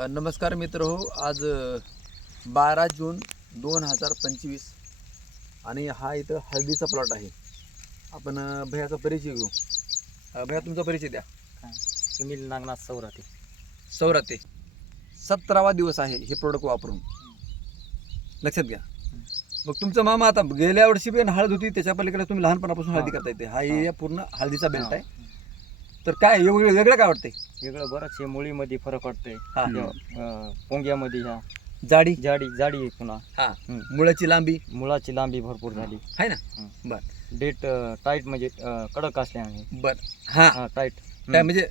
नमस्कार मित्र हो. आज 12 जून 2025 आणि हा इथं हळदीचा प्लॉट आहे. आपण भैयाचा परिचय घेऊ. भैया तुमचा परिचय द्या. सुनील नागनाथ सौराते. सौराते 17वा दिवस आहे हे प्रोडक्ट वापरून, लक्षात घ्या. मग तुमचं मामा आता गेल्या वर्षी पण हळद होती, त्याच्या पलीकडे तुम्ही लहानपणापासून हळदी करता येते. हा एरिया पूर्ण हळदीचा बेल्ट आहे. तर काय वेगळं काय वाटतंय? वेगळं बरंच हे मुळीमध्ये फरक वाटतंय. हा. पोंग्यामध्ये ह्या जाडी जाडी आहे पुन्हा. हा, मुळाची लांबी मुळाची लांबी भरपूर झाली. आहे ना. हं. बर डेट टाईट म्हणजे कडक असल्याने. बर. हा, टाईट काय म्हणजे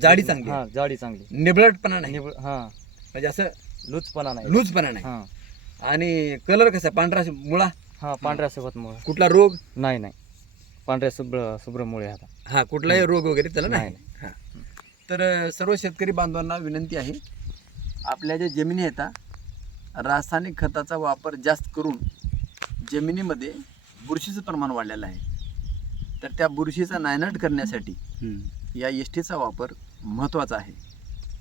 जाडी चांगली आहे. हा जाडी चांगली. निबळटपणा नाही, हा म्हणजे असं लूजपणा नाही. लूजपणा नाही. हा आणि कलर कसा आहे? पांढरा मुळा. हा पांढऱ्या सोबत मुळे कुठला रोग नाही. पांढऱ्या शुभ्र मुळे आता हा, कुठलाही रोग वगैरे त्याला नाही. नाही. हा. तर सर्व शेतकरी बांधवांना विनंती आहे, आपल्या ज्या जमिनी आहेत रासायनिक खताचा वापर जास्त करून जमिनीमध्ये बुरशीचं प्रमाण वाढलेलं आहे. तर त्या बुरशीचा नायनाट करण्यासाठी या एसटीचा वापर महत्त्वाचा आहे.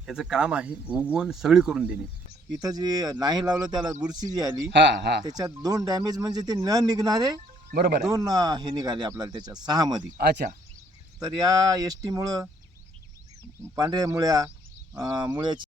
याचं काम आहे उगवून सगळी करून देणे. इथं जे नाही लावलं त्याला बुरशी जी आली हा हा, त्याच्यात 2 डॅमेज म्हणजे ते न निघणारे बरोबर आहे. 2 हे निघाले आपल्याला त्याच्यात 6 मध्ये. अच्छा. तर या एसटी मुळे पांढऱ्या मुळ्याची